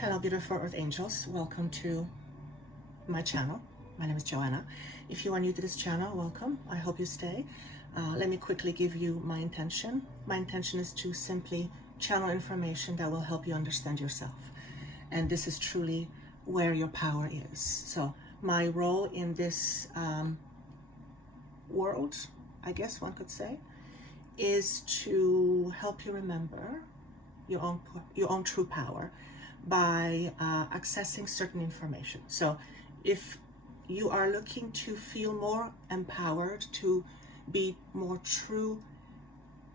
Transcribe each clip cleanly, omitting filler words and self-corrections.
Hello, beautiful Earth Angels. Welcome to my channel. My name is Joanna. If you are new to this channel, welcome. I hope you stay. Let me quickly give you my intention. My intention is to simply channel information that will help you understand yourself. And this is truly where your power is. So my role in this world, I guess one could say, is to help you remember your own true power by accessing certain information. So if you are looking to feel more empowered, to be more true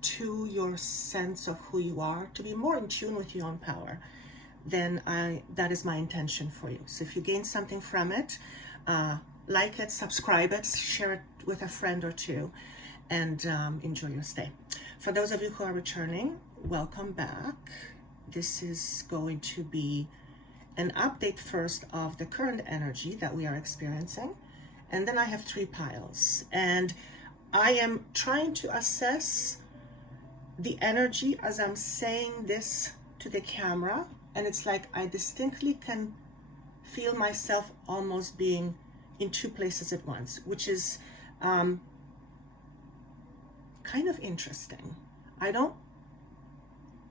to your sense of who you are, to be more in tune with your own power, then that is my intention for you. So if you gain something from it, like it, subscribe it, share it with a friend or two, and enjoy your stay. For those of you who are returning, welcome back. This is going to be an update first of the current energy that we are experiencing. And then I have 3 piles. And I am trying to assess the energy as I'm saying this to the camera. And it's like I distinctly can feel myself almost being in 2 places at once, which is kind of interesting. I don't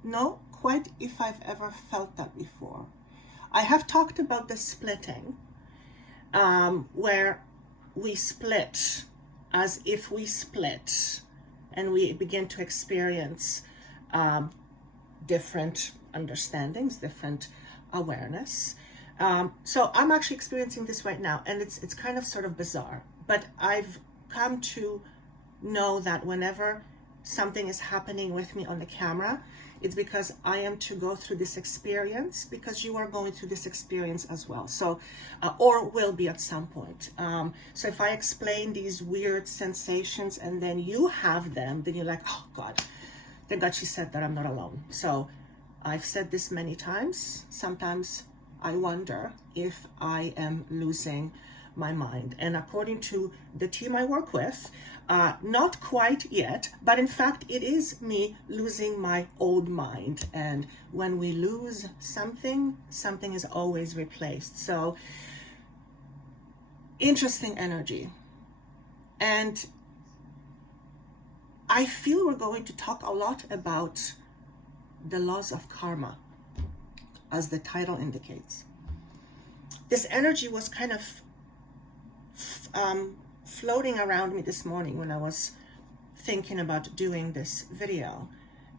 know quite if I've ever felt that before. I have talked about the splitting, where we split as if we split and we begin to experience different understandings, different awareness. So I'm actually experiencing this right now, and it's kind of sort of bizarre, but I've come to know that whenever something is happening with me on the camera, it's because I am to go through this experience, because you are going through this experience as well. So, or will be at some point. So if I explain these weird sensations and then you have them, then you're like, oh God, thank God she said that I'm not alone. So I've said this many times. Sometimes I wonder if I am losing my mind. And according to the team I work with, not quite yet, but in fact, it is me losing my old mind. And when we lose something, something is always replaced. So interesting energy. And I feel we're going to talk a lot about the laws of karma, as the title indicates. This energy was kind of floating around me this morning when I was thinking about doing this video,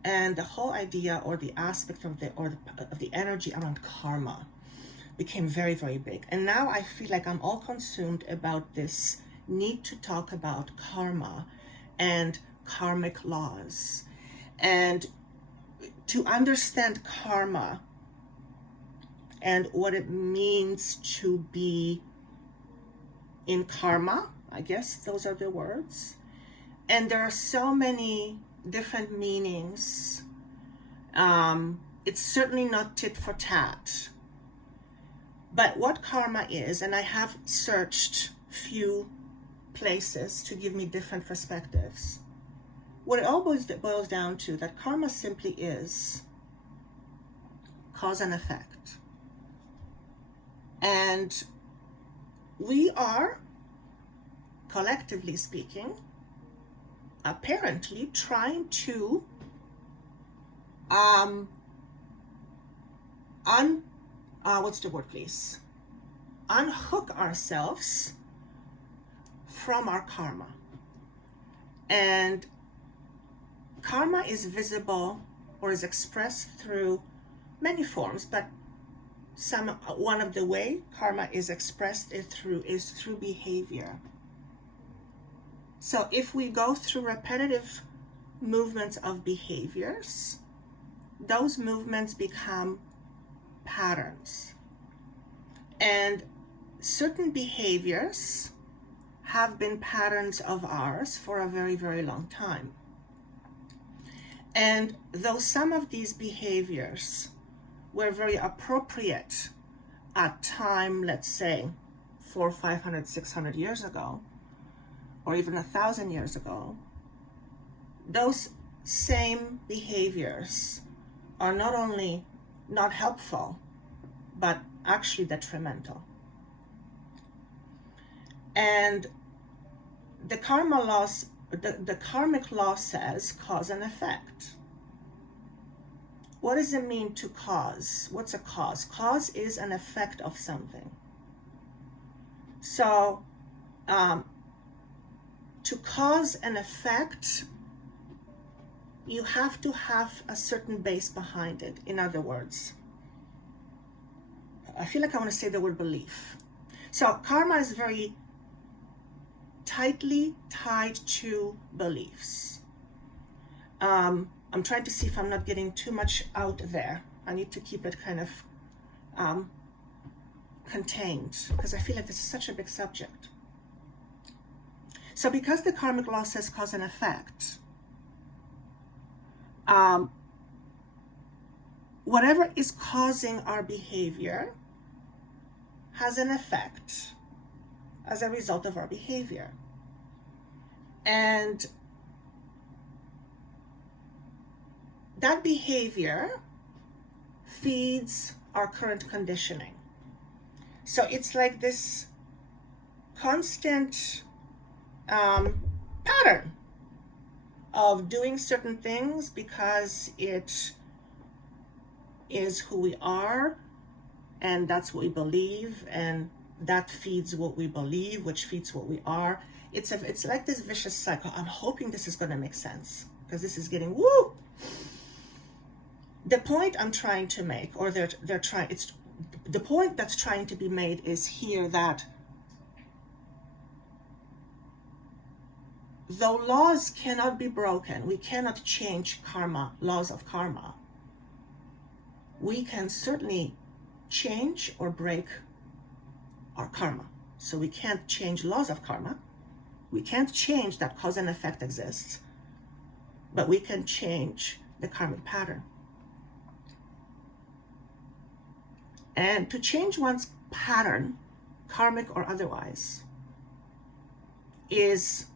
and the whole idea or the aspect of the energy around karma became very, very big. And now I feel like I'm all consumed about this need to talk about karma and karmic laws, and to understand karma and what it means to be in karma. I guess those are the words. And there are so many different meanings. It's certainly not tit for tat. But what karma is, and I have searched few places to give me different perspectives. What it all boils down to, that karma simply is cause and effect. And we are, collectively speaking, apparently trying to unhook ourselves from our karma. And karma is visible or is expressed through many forms, but one of the way karma is expressed is through behavior. So if we go through repetitive movements of behaviors, those movements become patterns. And certain behaviors have been patterns of ours for a very, very long time. And though some of these behaviors were very appropriate at time, let's say 400, 500, 600 years ago, or even 1,000 years ago, those same behaviors are not only not helpful, but actually detrimental. And the karma laws, the karmic law says cause and effect. What does it mean to cause? What's a cause? Cause is an effect of something. So to cause an effect, you have to have a certain base behind it. In other words, I feel like I want to say the word belief. So karma is very tightly tied to beliefs. I'm trying to see if I'm not getting too much out there. I need to keep it kind of contained, because I feel like this is such a big subject. So because the karmic law says cause and effect, whatever is causing our behavior has an effect as a result of our behavior. And that behavior feeds our current conditioning. So it's like this constant pattern of doing certain things because it is who we are, and that's what we believe, and that feeds what we believe, which feeds what we are. It's like this vicious cycle. I'm hoping this is going to make sense, because this is getting woo. The point I'm trying to make, or they're trying, it's the point that's trying to be made is here that though laws cannot be broken, we cannot change karma, laws of karma, we can certainly change or break our karma. So we can't change laws of karma. We can't change that cause and effect exists, but we can change the karmic pattern. And to change one's pattern, karmic or otherwise, it's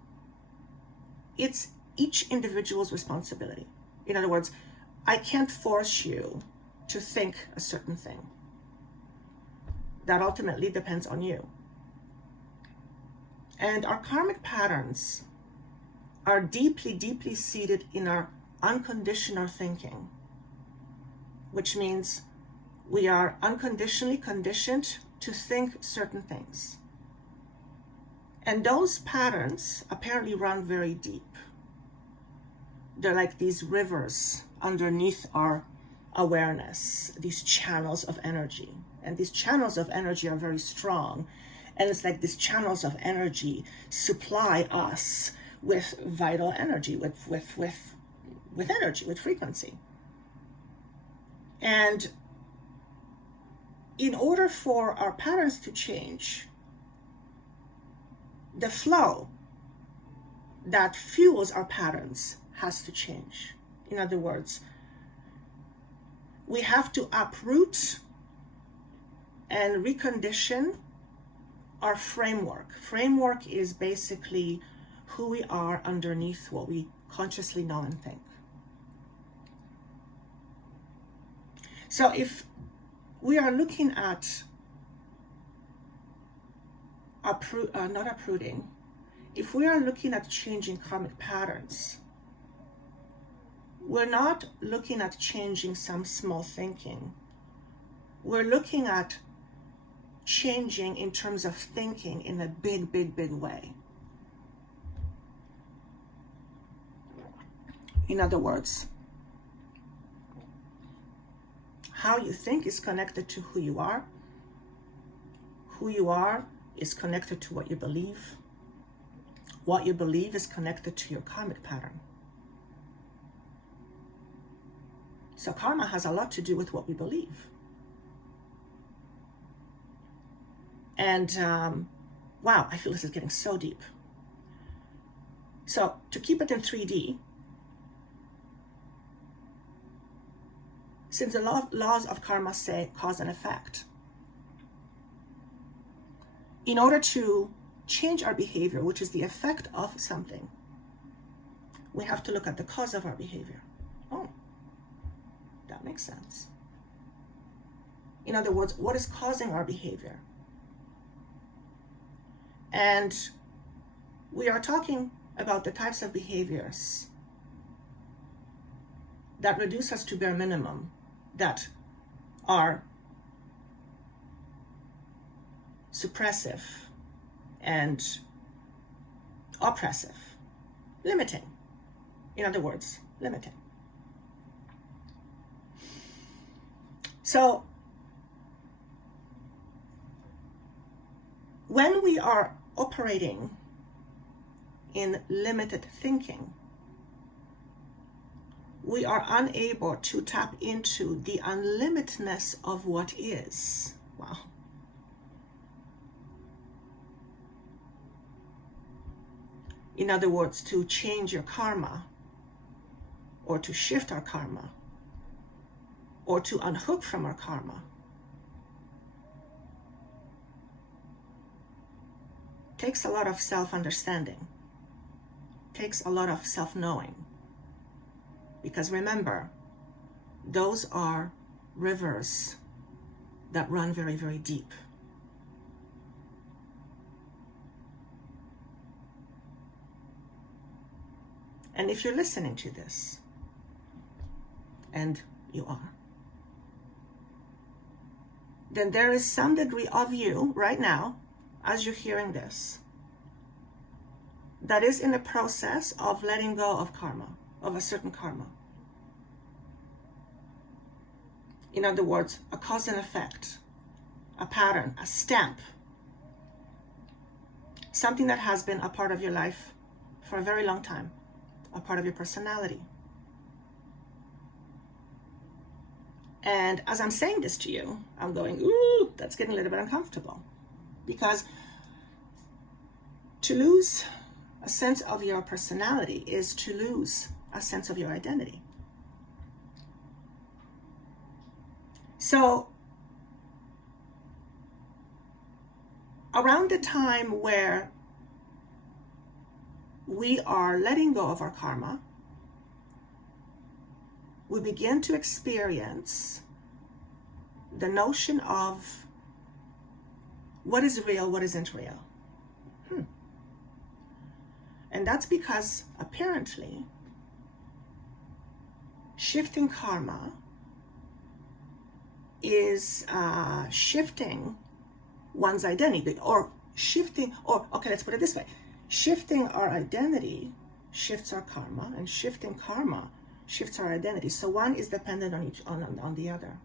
each individual's responsibility. In other words, I can't force you to think a certain thing. That ultimately depends on you. And our karmic patterns are deeply, deeply seated in our unconditional thinking, which means we are unconditionally conditioned to think certain things. And those patterns apparently run very deep. They're like these rivers underneath our awareness, these channels of energy. And these channels of energy are very strong. And it's like these channels of energy supply us with vital energy, with energy, with frequency. And in order for our patterns to change, the flow that fuels our patterns has to change. In other words, we have to uproot and recondition our framework. Framework is basically who we are underneath what we consciously know and think. So if we are looking at not uprooting, if we are looking at changing karmic patterns, we're not looking at changing some small thinking. We're looking at changing in terms of thinking in a big, big, big way. In other words, how you think is connected to who you are. Who you are is connected to what you believe. What you believe is connected to your karmic pattern. So karma has a lot to do with what we believe. And wow, I feel this is getting so deep. So to keep it in 3D, since the laws of karma say cause and effect, in order to change our behavior, which is the effect of something, we have to look at the cause of our behavior. Oh, that makes sense. In other words, what is causing our behavior? And we are talking about the types of behaviors that reduce us to bare minimum, that are suppressive and oppressive, limiting. In other words, limiting. So when we are operating in limited thinking, we are unable to tap into the unlimitedness of what is. Wow. In other words, to change your karma, or to shift our karma, or to unhook from our karma, takes a lot of self-understanding, takes a lot of self-knowing. Because remember, those are rivers that run very, very deep. And if you're listening to this, and you are, then there is some degree of you right now, as you're hearing this, that is in the process of letting go of karma, of a certain karma. In other words, a cause and effect, a pattern, a stamp, something that has been a part of your life for a very long time, a part of your personality. And as I'm saying this to you, I'm going, ooh, that's getting a little bit uncomfortable. Because to lose a sense of your personality is to lose a sense of your identity. So around the time where we are letting go of our karma, we begin to experience the notion of what is real, what isn't real. And that's because apparently shifting karma is shifting one's identity, or okay, let's put it this way. Shifting our identity shifts our karma, and shifting karma shifts our identity. So one is dependent on the other.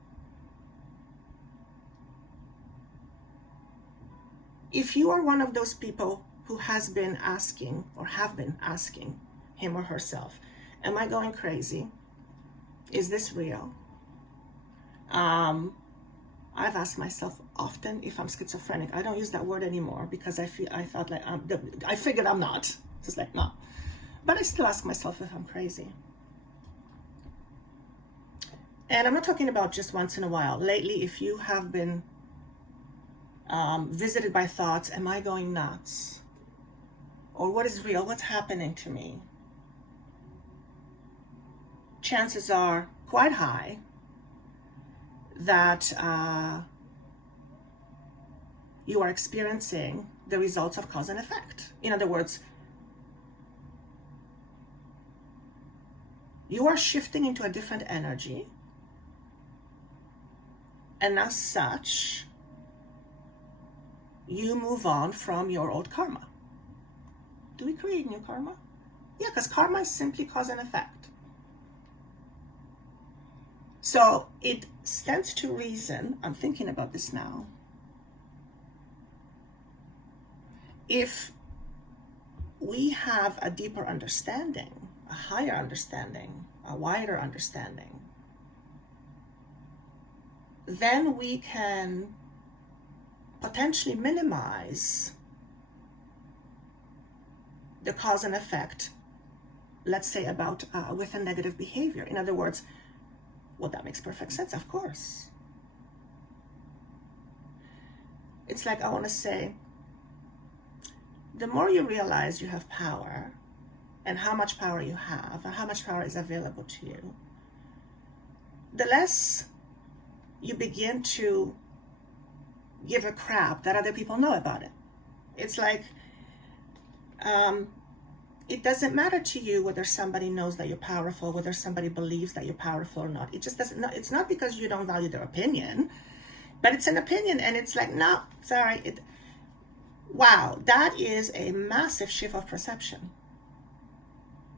If you are one of those people who has been asking, or have been asking him or herself, am I going crazy? Is this real? I've asked myself often if I'm schizophrenic. I don't use that word anymore because I figured I'm not. It's like, no. But I still ask myself if I'm crazy. And I'm not talking about just once in a while. Lately, if you have been visited by thoughts, am I going nuts? Or what is real? What's happening to me? Chances are quite high that you are experiencing the results of cause and effect. In other words, you are shifting into a different energy, and as such, you move on from your old karma. Do we create new karma? Yeah, because karma is simply cause and effect. So it stands to reason, I'm thinking about this now, if we have a deeper understanding, a higher understanding, a wider understanding, then we can potentially minimize the cause and effect, let's say about with a negative behavior. In other words, well, that makes perfect sense, of course. It's like I want to say, the more you realize you have power, and how much power you have, and how much power is available to you, the less you begin to give a crap that other people know about it. It's like, it doesn't matter to you whether somebody knows that you're powerful, whether somebody believes that you're powerful or not. It just doesn't. It's not because you don't value their opinion, but it's an opinion, and it's like, no, sorry. Wow, that is a massive shift of perception.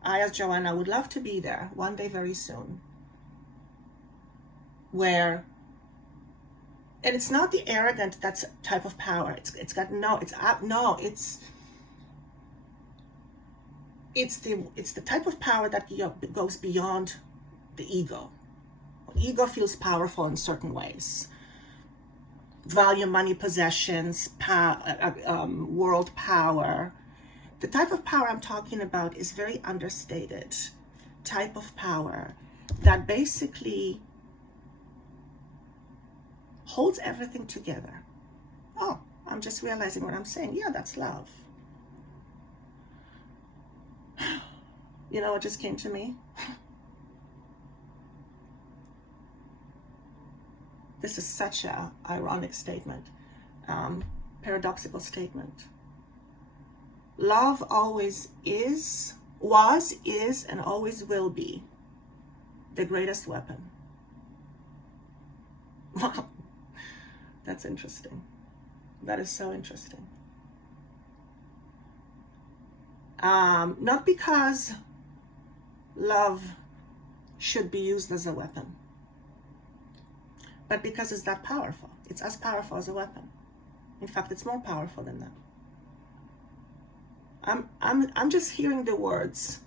I, as Joanna, would love to be there one day very soon, where, and it's not the arrogant that's type of power. It's the type of power that goes beyond the ego. Ego feels powerful in certain ways. Value, money, possessions, world power. The type of power I'm talking about is very understated type of power that basically holds everything together. Oh, I'm just realizing what I'm saying. Yeah, that's love. You know what just came to me? This is such a ironic statement, paradoxical statement. Love always was, and always will be the greatest weapon. Wow, that's interesting. That is so interesting. Not because love should be used as a weapon, but because it's that powerful. It's as powerful as a weapon. In fact, it's more powerful than that. I'm just hearing the words,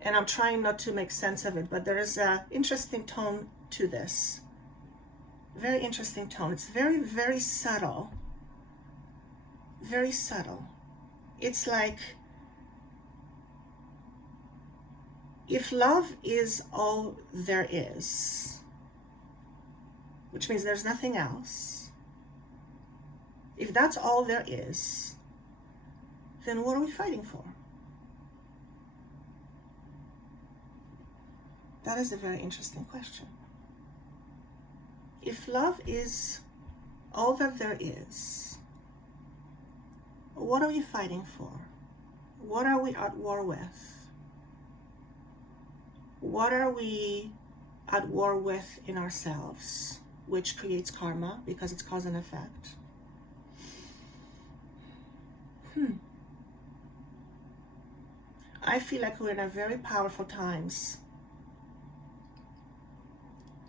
and I'm trying not to make sense of it, but there is an interesting tone to this. Very interesting tone. It's very, very subtle. Very subtle. It's like, if love is all there is, which means there's nothing else, if that's all there is, then what are we fighting for? That is a very interesting question. If love is all that there is, what are we fighting for? What are we at war with? What are we at war with in ourselves, which creates karma because it's cause and effect? I feel like we're in a very powerful times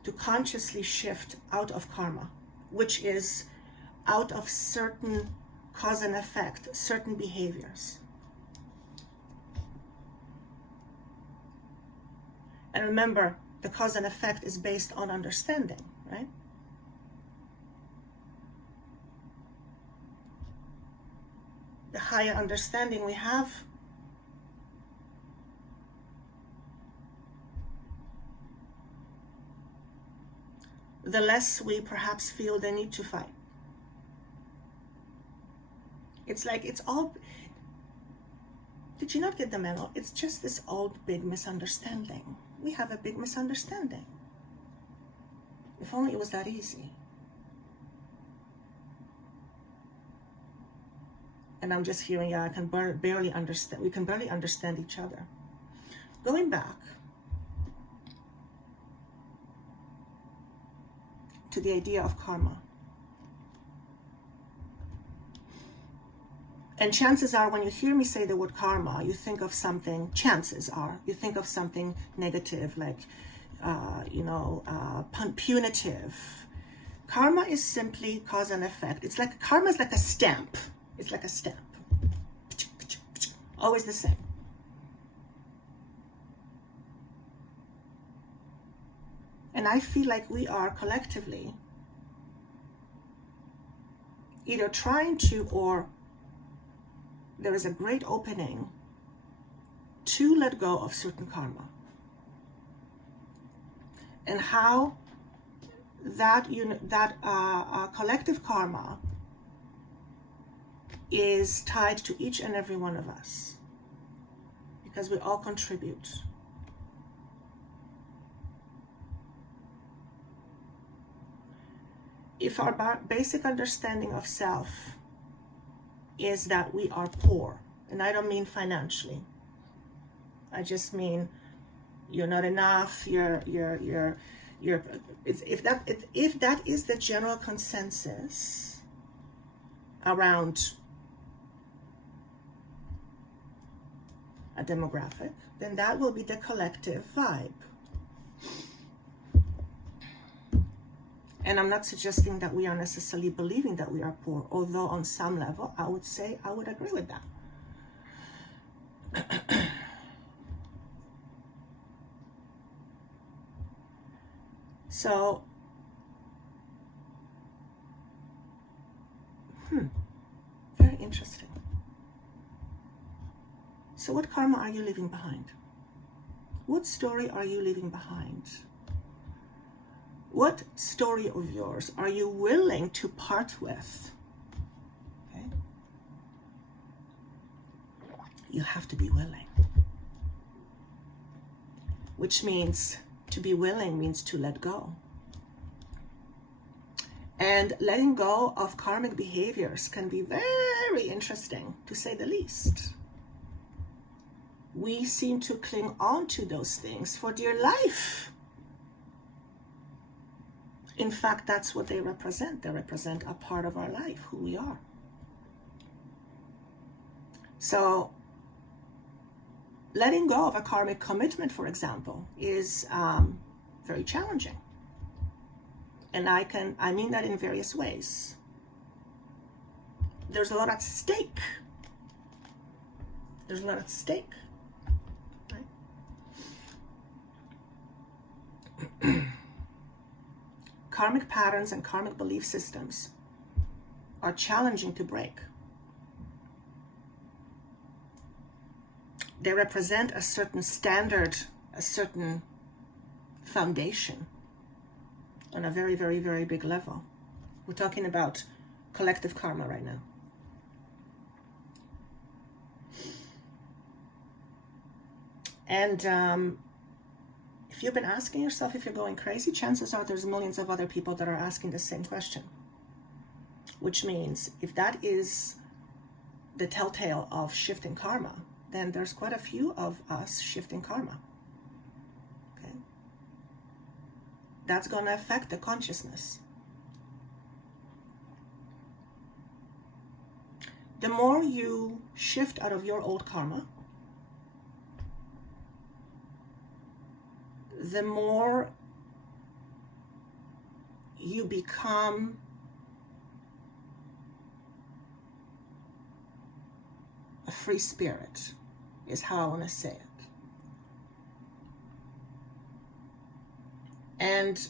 to consciously shift out of karma, which is out of certain cause and effect, certain behaviors. And remember, the cause and effect is based on understanding, right? The higher understanding we have, the less we perhaps feel the need to fight. It's like it's all, did you not get the memo? It's just this old big misunderstanding. We have a big misunderstanding. If only it was that easy. And I'm just hearing, yeah, I can barely understand, we can barely understand each other. Going back to the idea of karma. And chances are, when you hear me say the word karma, you think of something, chances are, you think of something negative, like, punitive. Karma is simply cause and effect. It's like, karma is like a stamp. It's like a stamp. Always the same. And I feel like we are collectively either trying to, or there is a great opening to let go of certain karma. And how that collective karma is tied to each and every one of us, because we all contribute. if our basic understanding of self is that we are poor, and I don't mean financially, I just mean you're not enough, if that is the general consensus around a demographic, then that will be the collective vibe. And I'm not suggesting that we are necessarily believing that we are poor, although on some level I would say I would agree with that. So, very interesting. So what karma are you leaving behind? What story are you leaving behind? What story of yours are you willing to part with? Okay? You have to be willing. Which means to be willing means to let go. And letting go of karmic behaviors can be very interesting, to say the least. We seem to cling on to those things for dear life. In fact, that's what they represent. They represent a part of our life, who we are. So, letting go of a karmic commitment, for example, is very challenging. And I mean that in various ways. There's a lot at stake. There's a lot at stake. Right? Karmic patterns and karmic belief systems are challenging to break. They represent a certain standard, a certain foundation on a very, very, very big level. We're talking about collective karma right now. And if you've been asking yourself if you're going crazy, chances are there's millions of other people that are asking the same question. Which means if that is the telltale of shifting karma, then there's quite a few of us shifting karma. Okay? That's going to affect the consciousness. The more you shift out of your old karma, the more you become a free spirit, is how I want to say it. And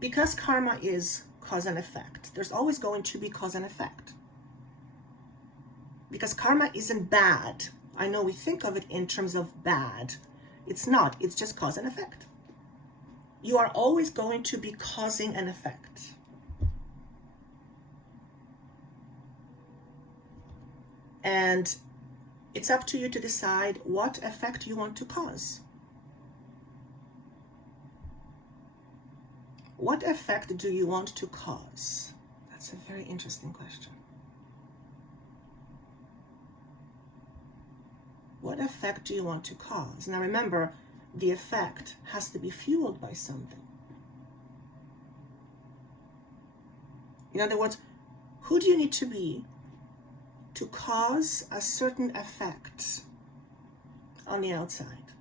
because karma is cause and effect, there's always going to be cause and effect. Because karma isn't bad. I know we think of it in terms of bad. It's not. It's just cause and effect. You are always going to be causing an effect. And it's up to you to decide what effect you want to cause. What effect do you want to cause? That's a very interesting question. What effect do you want to cause? Now remember, the effect has to be fueled by something. In other words, who do you need to be to cause a certain effect on the outside?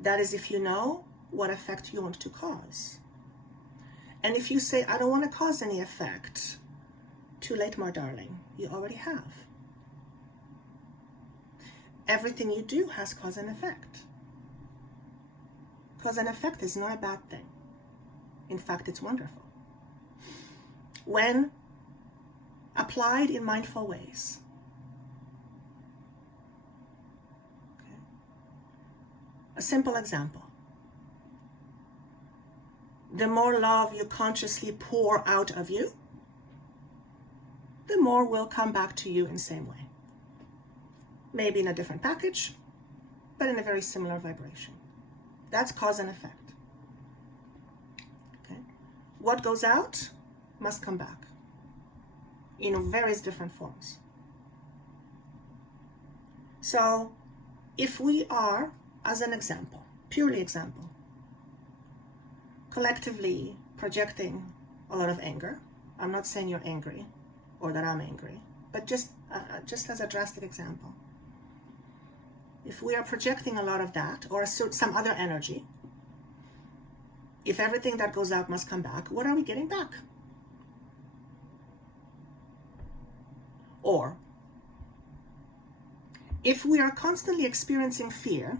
That is if you know what effect you want to cause. And if you say, I don't want to cause any effect, too late, my darling, you already have. Everything you do has cause and effect. Cause and effect is not a bad thing. In fact, it's wonderful. When applied in mindful ways. Okay. A simple example. The more love you consciously pour out of you, the more will come back to you in the same way. Maybe in a different package, but in a very similar vibration. That's cause and effect. what goes out must come back in various different forms. So if we are, as an example, purely example, collectively projecting a lot of anger, I'm not saying you're angry or that I'm angry, but just as a drastic example, if we are projecting a lot of that or some other energy, if everything that goes out must come back, what are we getting back? Or if we are constantly experiencing fear,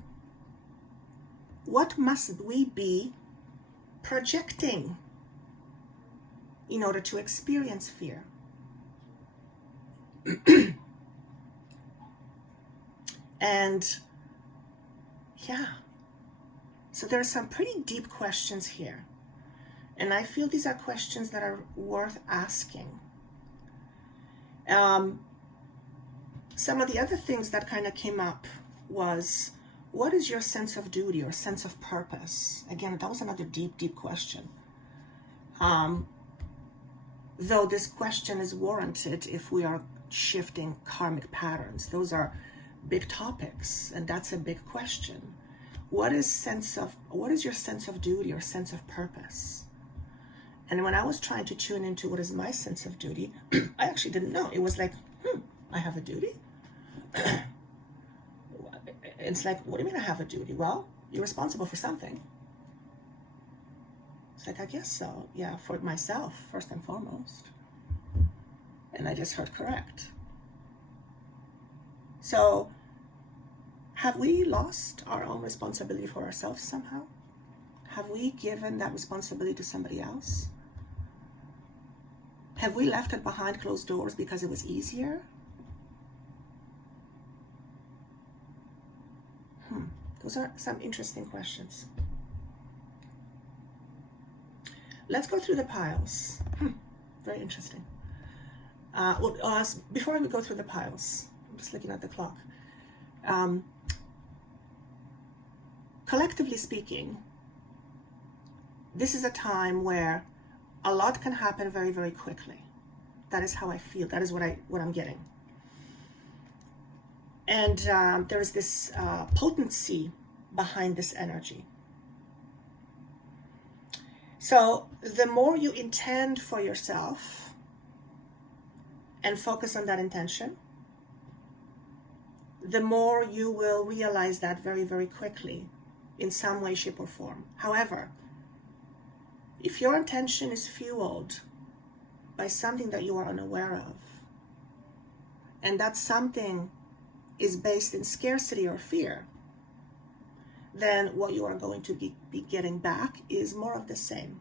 what must we be projecting in order to experience fear? And yeah, so there are some pretty deep questions here. And I feel these are questions that are worth asking. Some of the other things that kind of came up was, what is your sense of duty or sense of purpose? Again, that was another deep, deep question. Though this question is warranted if we are shifting karmic patterns. Those are big topics, and that's a big question. What is your sense of duty or sense of purpose? And when I was trying to tune into what is my sense of duty, I actually didn't know. It was like, I have a duty? It's like, what do you mean I have a duty? Well, you're responsible for something. It's like, I guess so. Yeah, for myself, first and foremost. And I just heard correct. So, have we lost our own responsibility for ourselves somehow? Have we given that responsibility to somebody else? Have we left it behind closed doors because it was easier? Those are some interesting questions. Let's go through the piles. Very interesting. Before we go through the piles, I'm just looking at the clock. Collectively speaking, this is a time where a lot can happen very, very quickly. That is how I feel. That is what I'm getting. And there is this potency behind this energy. So the more you intend for yourself and focus on that intention, the more you will realize that very, very quickly in some way, shape, or form. However, if your intention is fueled by something that you are unaware of, and that something is based in scarcity or fear, then what you are going to be getting back is more of the same.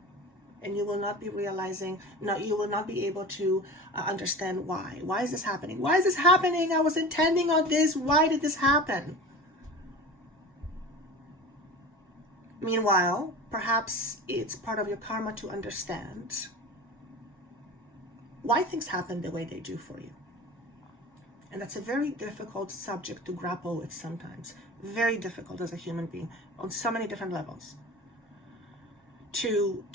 And you will not be realizing, you will not be able to understand why. Why is this happening? Why is this happening? I was intending on this. Why did this happen? Meanwhile, perhaps it's part of your karma to understand why things happen the way they do for you. And that's a very difficult subject to grapple with sometimes. Very difficult as a human being on so many different levels. To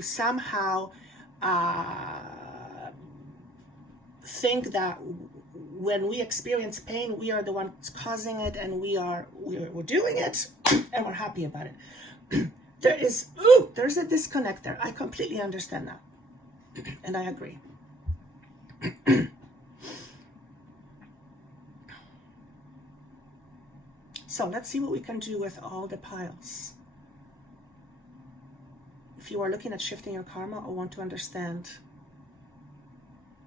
somehow think that when we experience pain, we are the ones causing it, and we're doing it, and we're happy about it. There's a disconnect there. I completely understand that, and I agree. So let's see what we can do with all the piles. If you are looking at shifting your karma or want to understand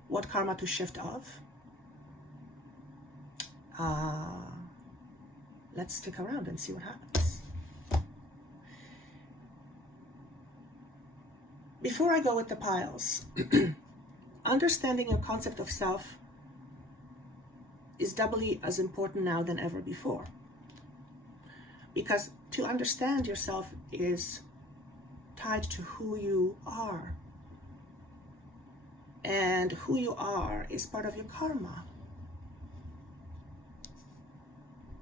what karma to shift of, let's stick around and see what happens. Before I go with the piles, understanding your concept of self is doubly as important now than ever before. Because to understand yourself is tied to who you are. And who you are is part of your karma.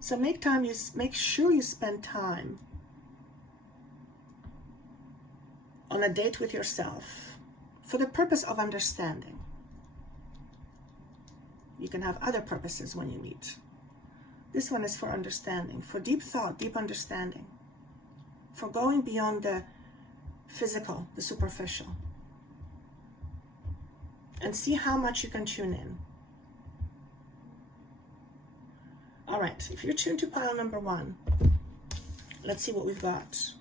So make sure you spend time on a date with yourself for the purpose of understanding. You can have other purposes when you meet. This one is for understanding, for deep thought, deep understanding, for going beyond the physical, the superficial, and see how much you can tune in. All right, if you're tuned to pile number 1, let's see what we've got.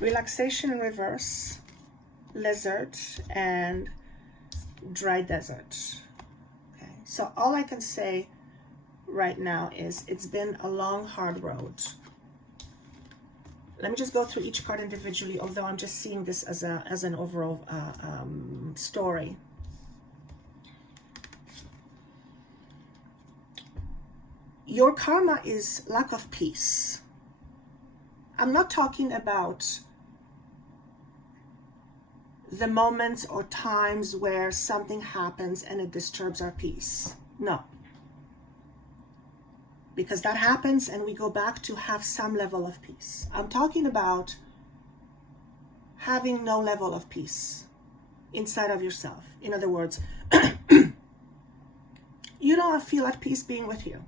Relaxation in reverse, lizard, and dry desert. Okay, so all I can say right now is it's been a long, hard road. Let me just go through each card individually, although I'm just seeing this as an overall story. Your karma is lack of peace. I'm not talking about the moments or times where something happens and it disturbs our peace. No. Because that happens and we go back to have some level of peace. I'm talking about having no level of peace inside of yourself. In other words, you don't feel at peace being with you.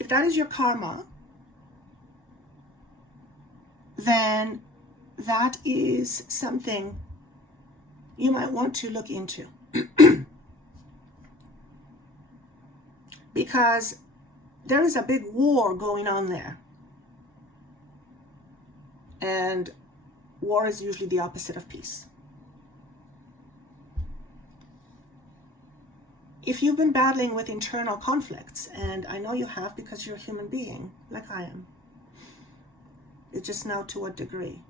If that is your karma, then that is something you might want to look into. Because there is a big war going on there. And war is usually the opposite of peace. If you've been battling with internal conflicts, and I know you have because you're a human being, like I am, it's just now to what degree.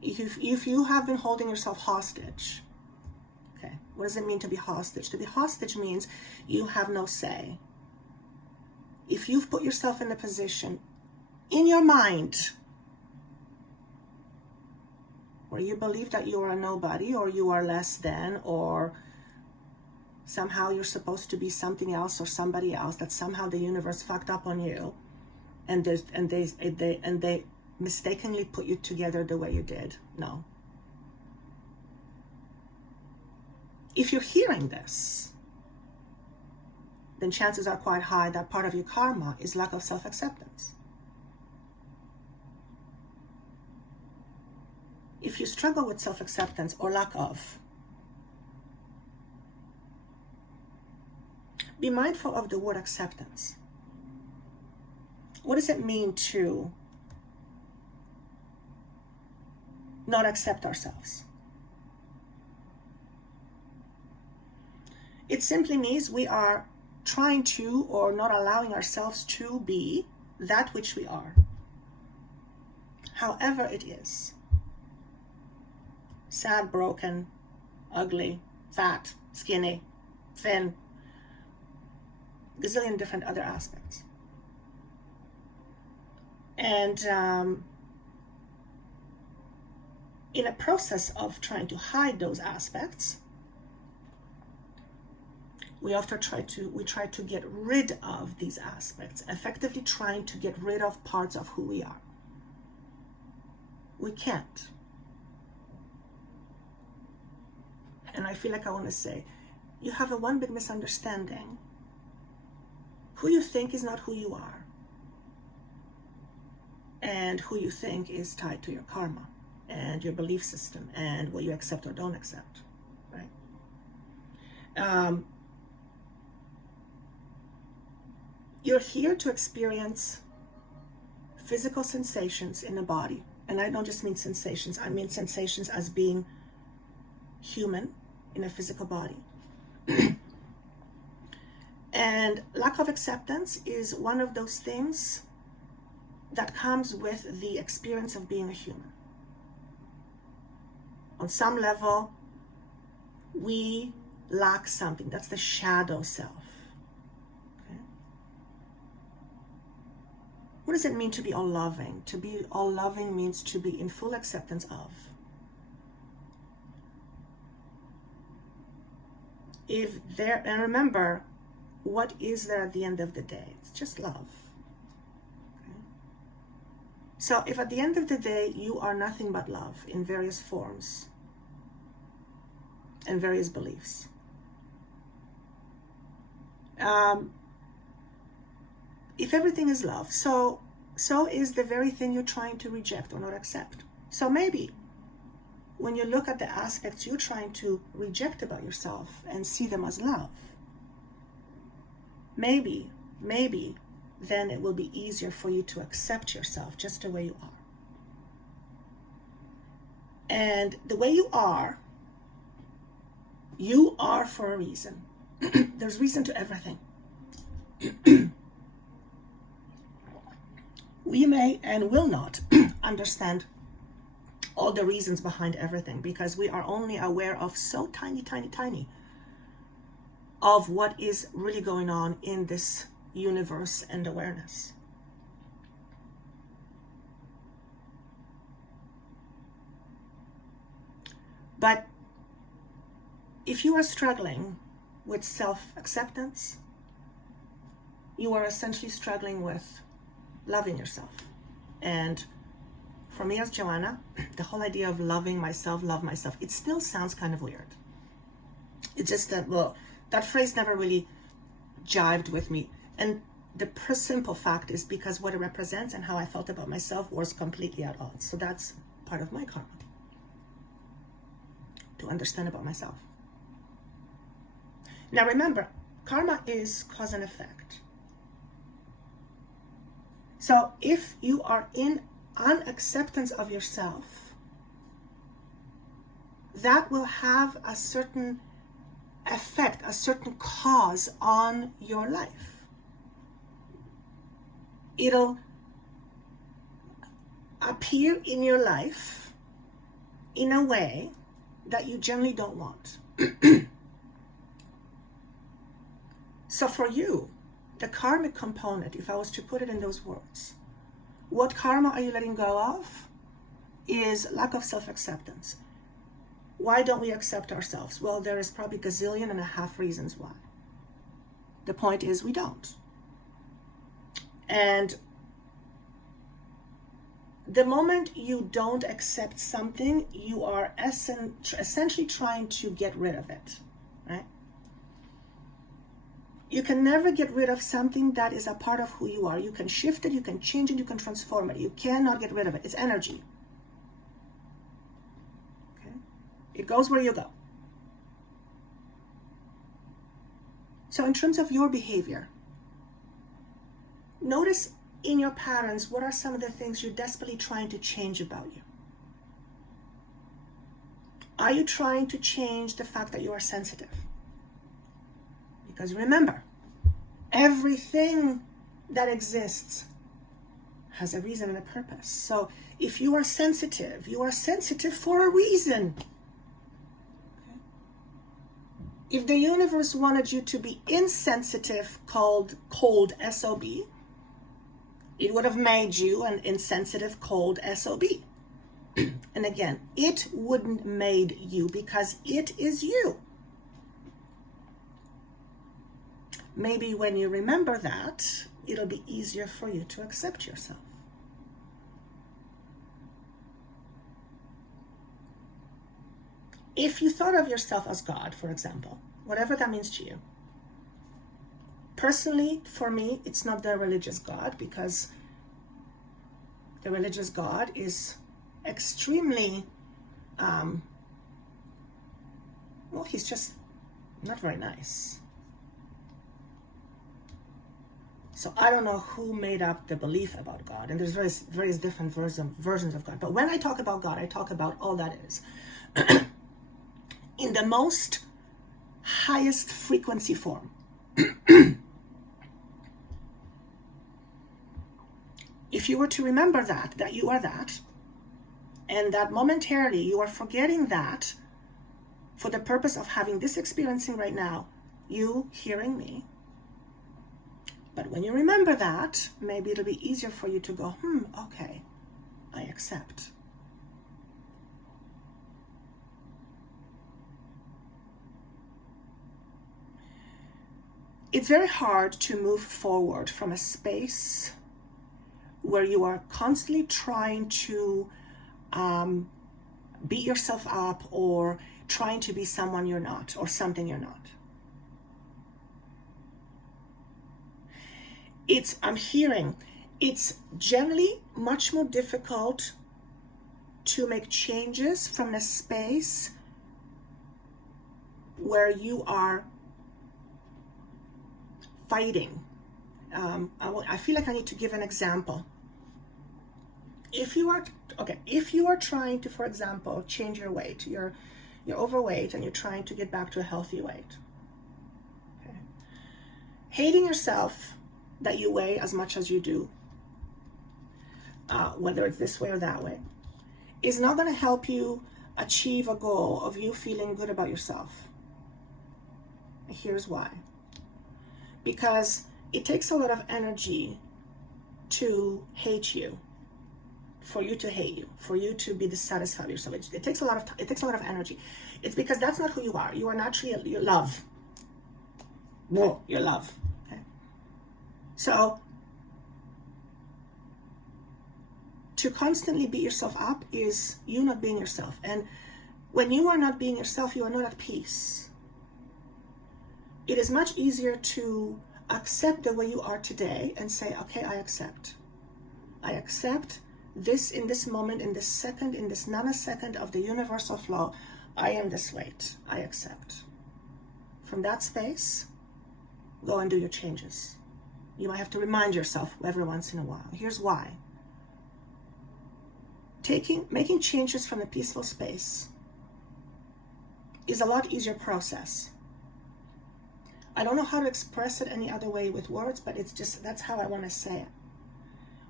If you have been holding yourself hostage, okay, what does it mean to be hostage? To be hostage means you have no say. If you've put yourself in a position in your mind where you believe that you are a nobody, or you are less than, or somehow you're supposed to be something else or somebody else, that somehow the universe fucked up on you, and they mistakenly put you together the way you did. No. If you're hearing this, then chances are quite high that part of your karma is lack of self-acceptance. If you struggle with self-acceptance or lack of, be mindful of the word acceptance. What does it mean to not accept ourselves? It simply means we are trying to, or not allowing ourselves to be that which we are, however it is. Sad, broken, ugly, fat, skinny, thin, gazillion different other aspects. And in a process of trying to hide those aspects, we often try to get rid of these aspects, effectively trying to get rid of parts of who we are. We can't. And I feel like I want to say, you have a one big misunderstanding. Who you think is not who you are. And who you think is tied to your karma and your belief system and what you accept or don't accept, right? You're here to experience physical sensations in the body. And I don't just mean sensations, I mean sensations as being human in a physical body. And lack of acceptance is one of those things that comes with the experience of being a human. On some level, we lack something. That's the shadow self. Okay? What does it mean to be all loving? To be all loving means to be in full acceptance of. And remember, what is there at the end of the day? It's just love. Okay? So if at the end of the day you are nothing but love in various forms and various beliefs, if everything is love, so is the very thing you're trying to reject or not accept. So maybe when you look at the aspects you're trying to reject about yourself and see them as love, maybe then it will be easier for you to accept yourself just the way you are. And the way you are for a reason. There's reason to everything. We may and will not understand all the reasons behind everything, because we are only aware of so tiny of what is really going on in this universe and awareness. But if you are struggling with self-acceptance, you are essentially struggling with loving yourself. And for me as Joanna, the whole idea of love myself, it still sounds kind of weird. It's just that, that phrase never really jived with me. And the simple fact is because what it represents and how I felt about myself was completely at odds. So that's part of my karma, to understand about myself. Now remember, karma is cause and effect. So if you are in unacceptance of yourself, that will have a certain effect, a certain cause on your life. It'll appear in your life in a way that you generally don't want. So for you, the karmic component, if I was to put it in those words, what karma are you letting go of is lack of self-acceptance. Why don't we accept ourselves? Well, there is probably gazillion and a half reasons why. The point is we don't. And the moment you don't accept something, you are essentially trying to get rid of it, right? You can never get rid of something that is a part of who you are. You can shift it, you can change it, you can transform it. You cannot get rid of it. It's energy. Okay? It goes where you go. So in terms of your behavior, notice in your patterns, what are some of the things you're desperately trying to change about you? Are you trying to change the fact that you are sensitive? Because remember, everything that exists has a reason and a purpose. So if you are sensitive for a reason. Okay? If the universe wanted you to be insensitive, cold SOB, it would have made you an insensitive, cold SOB. And again, it wouldn't made you because it is you. Maybe when you remember that, it'll be easier for you to accept yourself. If you thought of yourself as God, for example, whatever that means to you. Personally, for me, it's not the religious God, because the religious God is extremely, he's just not very nice. So I don't know who made up the belief about God, and there's various different versions of God. But when I talk about God, I talk about all that is. In the most highest frequency form. If you were to remember that you are that, and that momentarily you are forgetting that for the purpose of having this experiencing right now, you hearing me. But when you remember that, maybe it'll be easier for you to go, okay, I accept. It's very hard to move forward from a space where you are constantly trying to beat yourself up or trying to be someone you're not or something you're not. It's generally much more difficult to make changes from a space where you are fighting. I feel like I need to give an example. If you are trying to, for example, change your weight, you're overweight and you're trying to get back to a healthy weight. Okay. Hating yourself that you weigh as much as you do, whether it's this way or that way, is not going to help you achieve a goal of you feeling good about yourself. Here's why. Because it takes a lot of energy to hate you, for you to hate you, for you to be dissatisfied with yourself. It takes a lot of energy. It's because that's not who you are. You are naturally your love. Whoa, your love. Okay. So to constantly beat yourself up is you not being yourself. And when you are not being yourself, you are not at peace. It is much easier to accept the way you are today and say, okay, I accept this in this moment, in this second, in this nanosecond of the universal flow. I am this weight. I accept. From that space, go and do your changes. You might have to remind yourself every once in a while. Here's why. Making changes from a peaceful space is a lot easier process. I don't know how to express it any other way with words, but it's just, that's how I want to say it.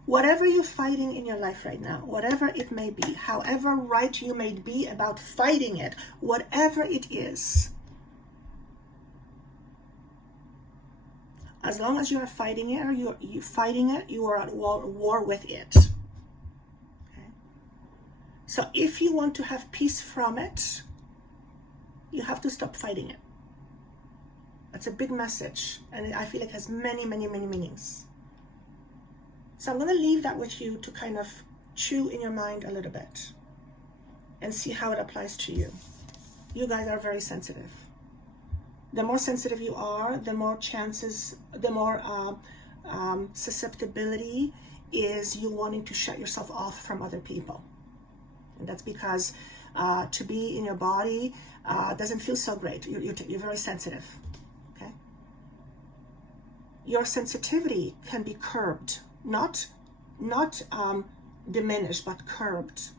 Whatever you're fighting in your life right now, whatever it may be, however right you may be about fighting it, whatever it is, as long as you are fighting it or you're fighting it, you are at war with it. Okay? So if you want to have peace from it, you have to stop fighting it. That's a big message, and I feel it has many, many, many meanings. So I'm going to leave that with you to kind of chew in your mind a little bit and see how it applies to you. You guys are very sensitive. The more sensitive you are, the more susceptibility is you wanting to shut yourself off from other people. And that's because to be in your body doesn't feel so great. You're very sensitive. Okay? Your sensitivity can be curbed, not diminished, but curbed.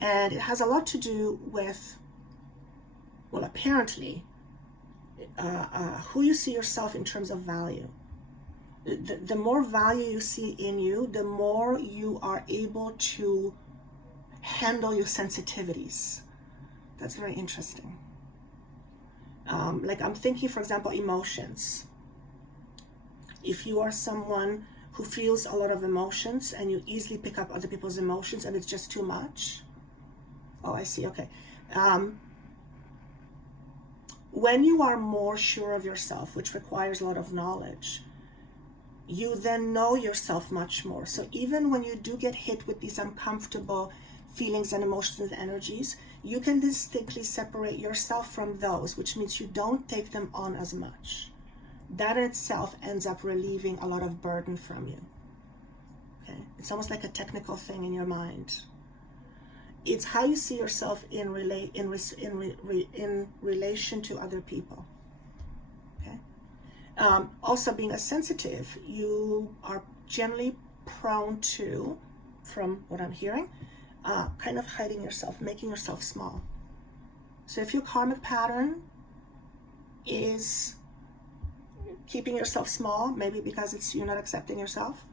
And it has a lot to do with, well, apparently, who you see yourself in terms of value. The more value you see in you, the more you are able to handle your sensitivities. That's very interesting. Like I'm thinking, for example, emotions. If you are someone who feels a lot of emotions and you easily pick up other people's emotions and it's just too much. Oh, I see. Okay. When you are more sure of yourself, which requires a lot of knowledge, you then know yourself much more. So even when you do get hit with these uncomfortable feelings and emotions and energies, you can distinctly separate yourself from those, which means you don't take them on as much. That in itself ends up relieving a lot of burden from you. Okay? It's almost like a technical thing in your mind. It's how you see yourself in relation to other people. Okay. Also, being a sensitive, you are generally prone to, from what I'm hearing, kind of hiding yourself, making yourself small. So if your karmic pattern is keeping yourself small, maybe because you're not accepting yourself,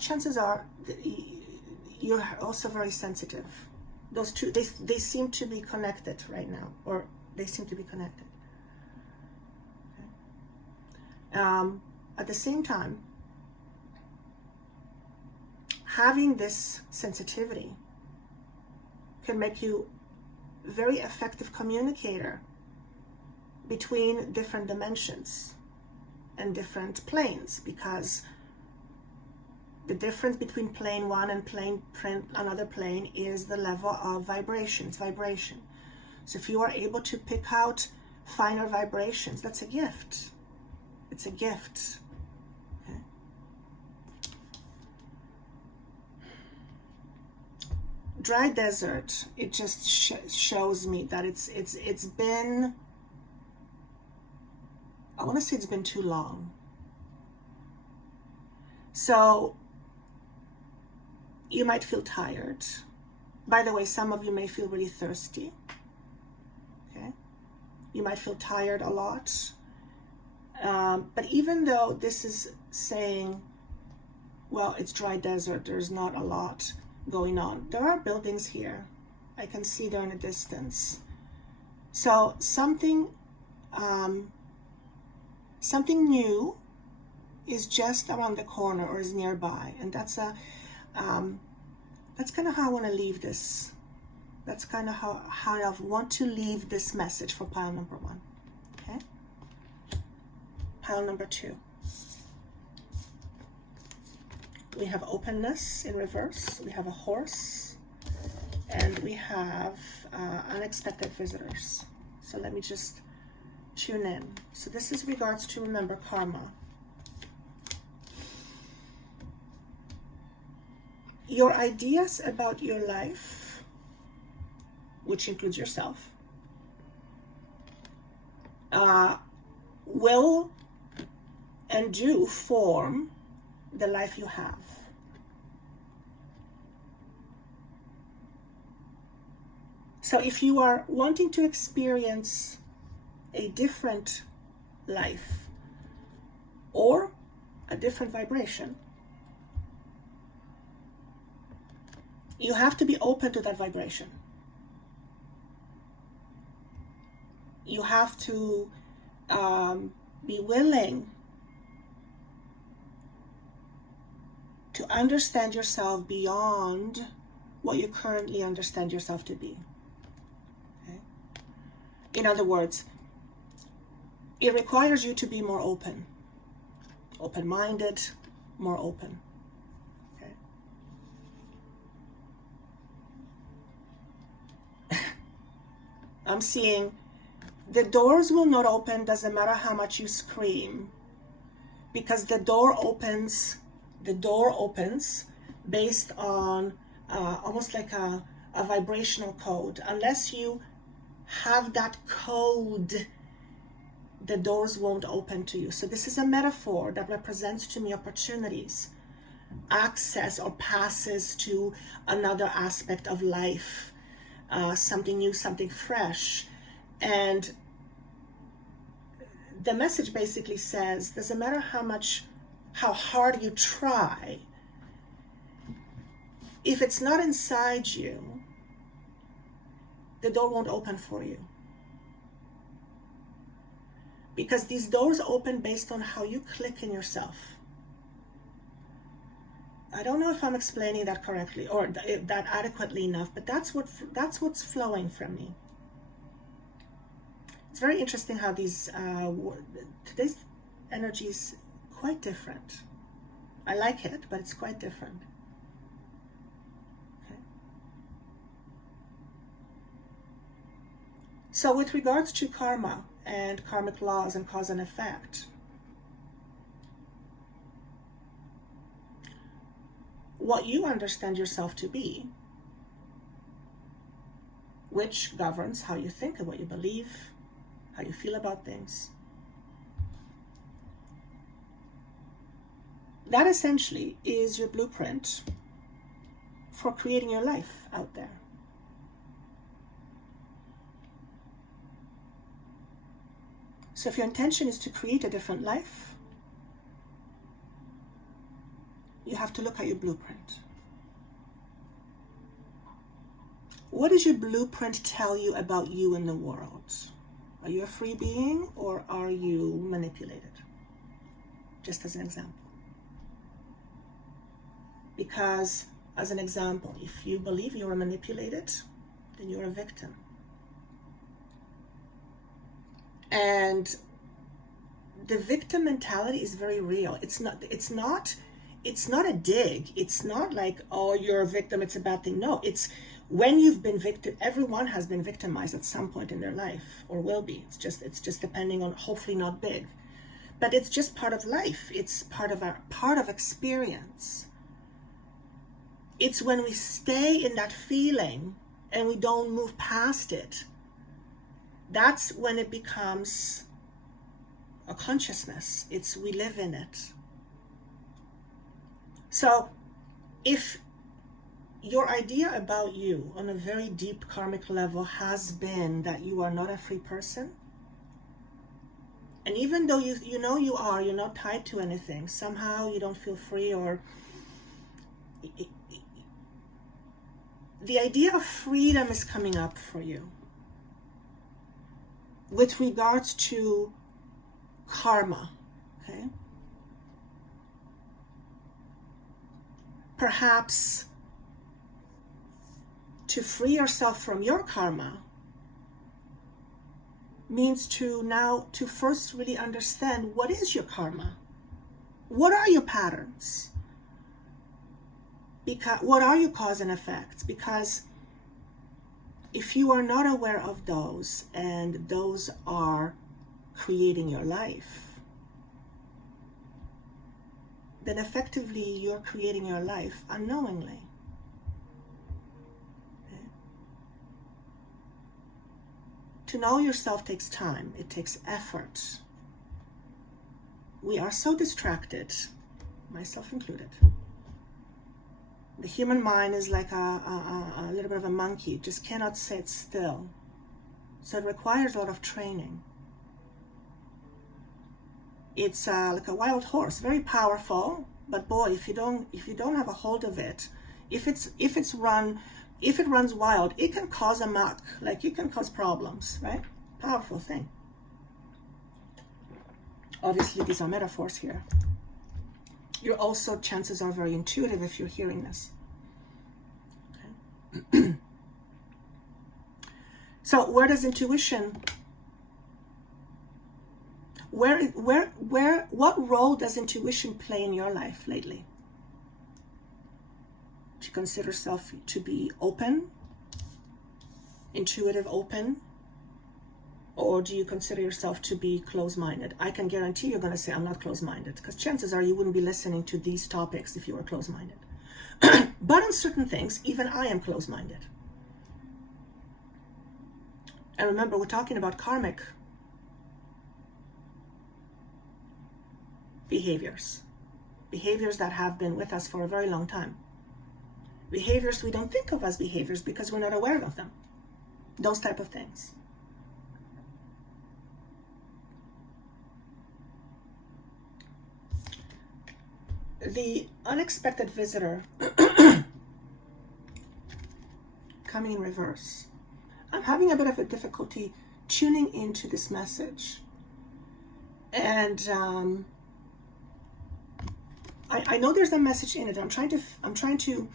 chances are you're also very sensitive. Those two, they seem to be connected right now, or they seem to be connected. Okay. At the same time, having this sensitivity can make you a very effective communicator between different dimensions and different planes, because The difference between plane one and another plane is the level of vibration. It's vibration. So if you are able to pick out finer vibrations, that's a gift. It's a gift. Okay? Dry desert, it just shows me that it's been, I want to say it's been too long. So you might feel tired. By the way, some of you may feel really thirsty. Okay? You might feel tired a lot. But even though this is saying, well, it's dry desert, there's not a lot going on. There are buildings here. I can see there in the distance. So something new is just around the corner or is nearby, and that's kind of how I want to leave this. That's kind of how I want to leave this message for pile number one. Okay. Pile number two. We have openness in reverse. We have a horse, and we have unexpected visitors. So let me just tune in. So this is regards to, remember, karma. Your ideas about your life, which includes yourself, will and do form the life you have. So if you are wanting to experience a different life or a different vibration, you have to be open to that vibration. You have to be willing to understand yourself beyond what you currently understand yourself to be. Okay? In other words, it requires you to be more open-minded, more open. I'm seeing the doors will not open, doesn't matter how much you scream, because the door opens based on almost like a vibrational code. Unless you have that code, the doors won't open to you. So this is a metaphor that represents to me opportunities, access or passes to another aspect of life. Something new, something fresh. And the message basically says, doesn't matter how hard you try, if it's not inside you, the door won't open for you. Because these doors open based on how you click in yourself. I don't know if I'm explaining that correctly or that adequately enough, but that's what's flowing from me. It's very interesting how these today's energy is quite different. I like it, but it's quite different. Okay. So with regards to karma and karmic laws and cause and effect, what you understand yourself to be, which governs how you think and what you believe, how you feel about things. That essentially is your blueprint for creating your life out there. So if your intention is to create a different life, you have to look at your blueprint. What does your blueprint tell you about you in the world? Are you a free being or are you manipulated? Just as an example. Because, as an example, if you believe you are manipulated, then you're a victim. And the victim mentality is very real. It's not it's not a dig. It's not like, oh, you're a victim, it's a bad thing. No, it's when you've been victim, everyone has been victimized at some point in their life, or will be. It's just depending on, hopefully not big. But it's just part of life. It's part of experience. It's when we stay in that feeling and we don't move past it. That's when it becomes a consciousness. We live in it. So if your idea about you on a very deep karmic level has been that you are not a free person, and even though you know you're not tied to anything, somehow you don't feel free, or the idea of freedom is coming up for you with regards to karma, okay? Perhaps to free yourself from your karma means to first really understand, what is your karma? What are your patterns? What are your cause and effects? Because if you are not aware of those, and those are creating your life, then effectively you're creating your life unknowingly. Okay? To know yourself takes time. It takes effort. We are so distracted, myself included. The human mind is like a little bit of a monkey. It just cannot sit still. So it requires a lot of training. It's like a wild horse, very powerful, but boy, if you don't have a hold of it, if it runs wild, it can cause a muck, like it can cause problems, right? Powerful thing. Obviously, these are metaphors here. You're also, chances are, very intuitive if you're hearing this. Okay. So where does intuition, what role does intuition play in your life lately? Do you consider yourself to be open, intuitive, open? Or do you consider yourself to be closed-minded? I can guarantee you're going to say, I'm not closed-minded, because chances are you wouldn't be listening to these topics if you were closed-minded. But on certain things, even I am closed-minded. And remember, we're talking about karmic behaviors that have been with us for a very long time. Behaviors we don't think of as behaviors because we're not aware of them. Those type of things. The unexpected visitor coming in reverse. I'm having a bit of a difficulty tuning into this message. And I know there's a message in it. I'm trying to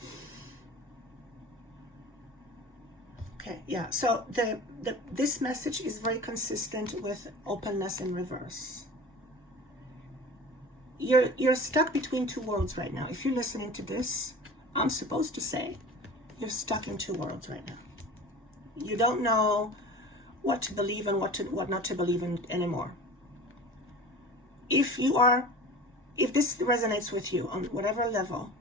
okay, yeah. So this message is very consistent with openness in reverse. You're stuck between two worlds right now. If you're listening to this, I'm supposed to say you're stuck in two worlds right now. You don't know what to believe and what not to believe in anymore. If this resonates with you on whatever level,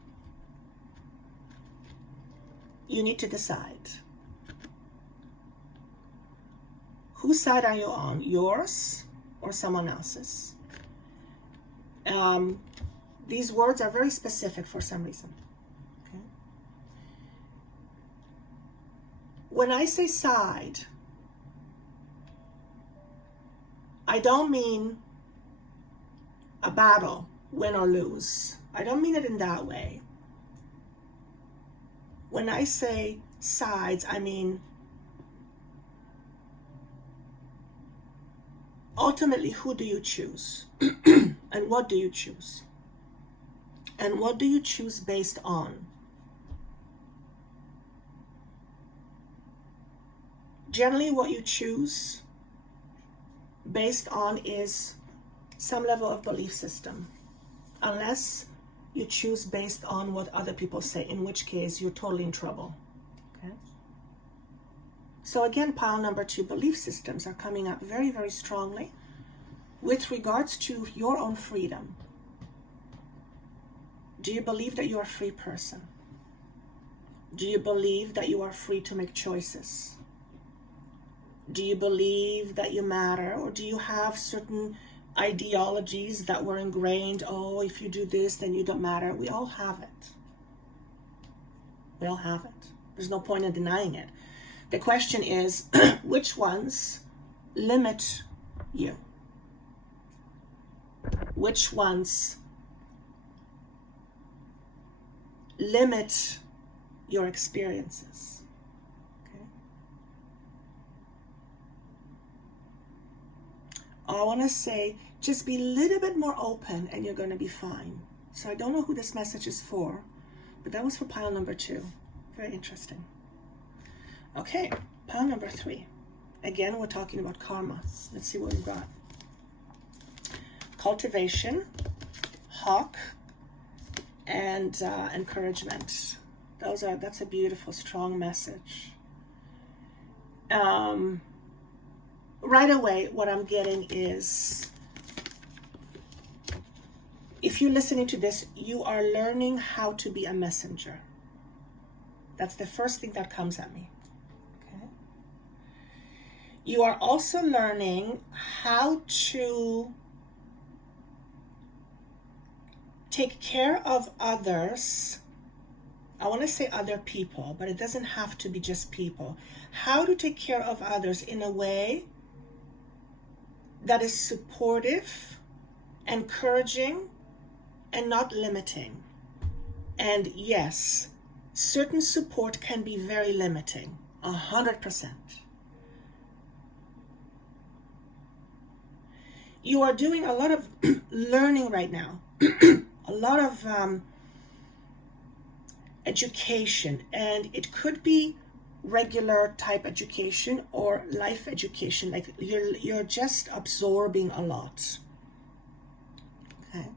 you need to decide. Whose side are you on? Yours or someone else's? These words are very specific for some reason. Okay? When I say side, I don't mean a battle, win or lose. I don't mean it in that way. When I say sides, I mean ultimately, who do you choose? And what do you choose? And what do you choose based on? Generally, what you choose based on is some level of belief system. Unless you choose based on what other people say, in which case you're totally in trouble. Okay? So again, pile number 2, belief systems are coming up very, very strongly with regards to your own freedom. Do you believe that you're a free person? Do you believe that you are free to make choices? Do you believe that you matter? Or do you have certain ideologies that were ingrained? Oh, if you do this, then you don't matter. We all have it. We all have it. There's no point in denying it. The question is, which ones limit you? Which ones limit your experiences? Okay. I want to say, just be a little bit more open and you're going to be fine. So I don't know who this message is for, but that was for pile number 2. Very interesting. Okay, pile number 3. Again, we're talking about karma. Let's see what we've got. Cultivation, hawk, and encouragement. That's a beautiful, strong message. Right away, what I'm getting is, if you're listening to this, you are learning how to be a messenger. That's the first thing that comes at me. Okay. You are also learning how to take care of others. I want to say other people, but it doesn't have to be just people. How to take care of others in a way that is supportive, encouraging, and not limiting. And yes, certain support can be very limiting, 100%. You are doing a lot of learning right now, a lot of education, and it could be regular type education or life education, like you're just absorbing a lot. Okay.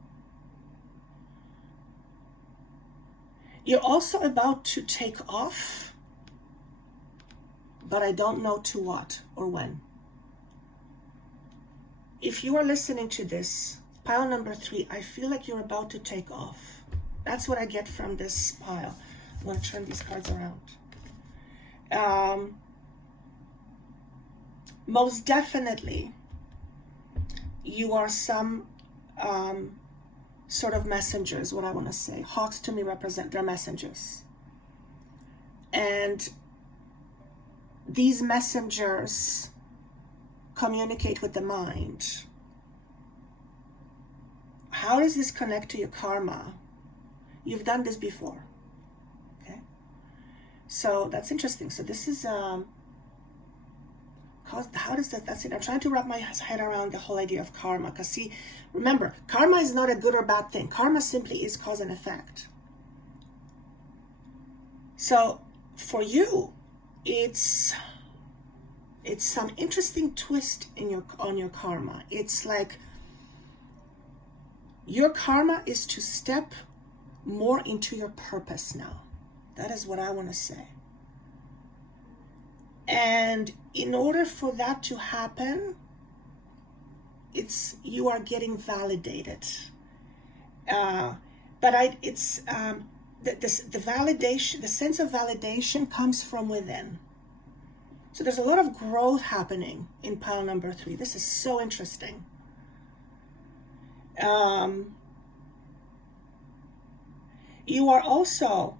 You're also about to take off, but I don't know to what or when. If you are listening to this, pile number 3, I feel like you're about to take off. That's what I get from this pile. I'm going to turn these cards around. Most definitely, you are some sort of messengers, what I want to say. Hawks to me represent their messengers. And these messengers communicate with the mind. How does this connect to your karma? You've done this before. Okay? So that's interesting. So this is how does that's it. I'm trying to wrap my head around the whole idea of karma. Because see, remember, karma is not a good or bad thing. Karma simply is cause and effect. So for you, it's some interesting twist on your karma. It's like your karma is to step more into your purpose now. That is what I want to say. And in order for that to happen, you are getting validated. The validation, the sense of validation comes from within. So there's a lot of growth happening in pile number 3. This is so interesting. You are also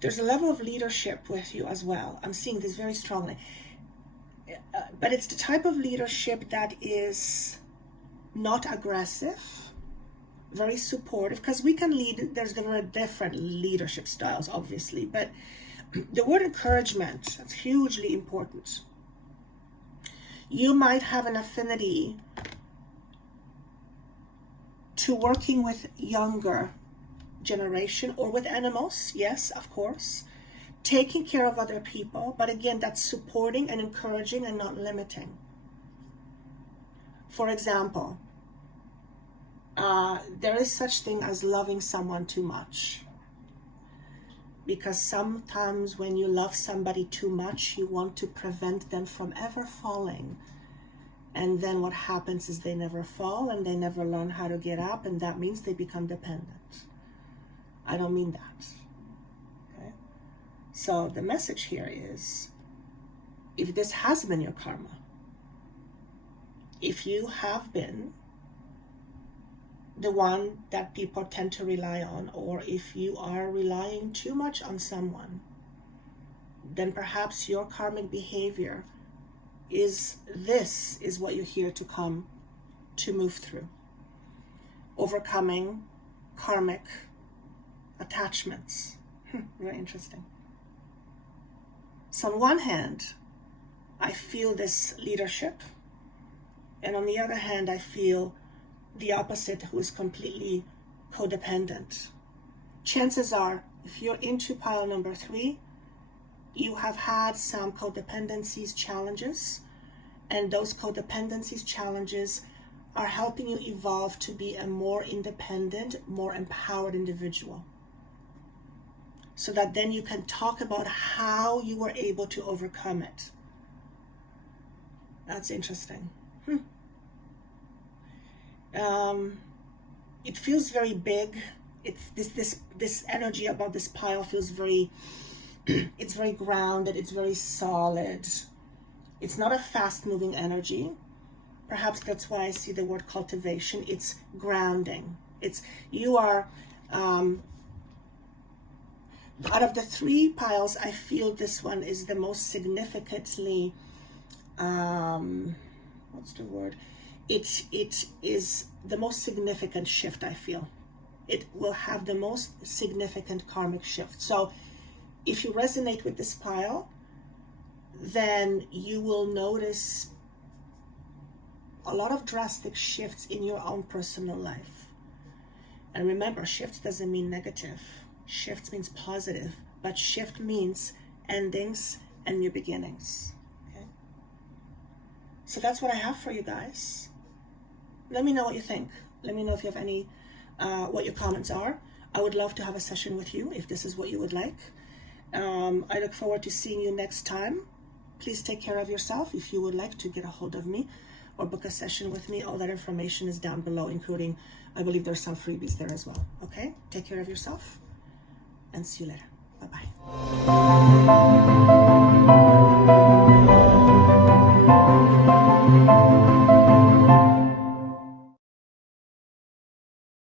there's a level of leadership with you as well. I'm seeing this very strongly. But it's the type of leadership that is not aggressive, very supportive, because we can lead, there's different leadership styles, obviously, but the word encouragement, that's hugely important. You might have an affinity to working with younger generation or with animals, yes, of course, taking care of other people, but again, that's supporting and encouraging and not limiting. For example, there is such thing as loving someone too much. Because sometimes when you love somebody too much, you want to prevent them from ever falling. And then what happens is they never fall and they never learn how to get up, and that means they become dependent. I don't mean that. Okay? So the message here is, if this has been your karma, if you have been the one that people tend to rely on, or if you are relying too much on someone, then perhaps your karmic behavior is what you're here to come to move through. Overcoming karmic attachments. Very interesting. So on one hand, I feel this leadership, and on the other hand, I feel the opposite, who is completely codependent. Chances are, if you're into pile number 3, you have had some codependencies challenges, and those codependencies challenges are helping you evolve to be a more independent, more empowered individual. So that then you can talk about how you were able to overcome it. That's interesting. It feels very big. It's this energy about this pile feels very, it's very grounded, it's very solid. It's not a fast-moving energy. Perhaps that's why I see the word cultivation. It's grounding. You are, out of the 3 piles, I feel this one is the most significantly, what's the word? It is the most significant shift, I feel. It will have the most significant karmic shift. So if you resonate with this pile, then you will notice a lot of drastic shifts in your own personal life. And remember, shifts doesn't mean negative. Shifts means positive, but shift means endings and new beginnings. Okay? So that's what I have for you guys. Let me know what you think. Let me know if you have any, what your comments are. I would love to have a session with you if this is what you would like. I look forward to seeing you next time. Please take care of yourself. If you would like to get a hold of me or book a session with me, all that information is down below, including, I believe there's some freebies there as well. Okay? Take care of yourself and see you later. Bye-bye.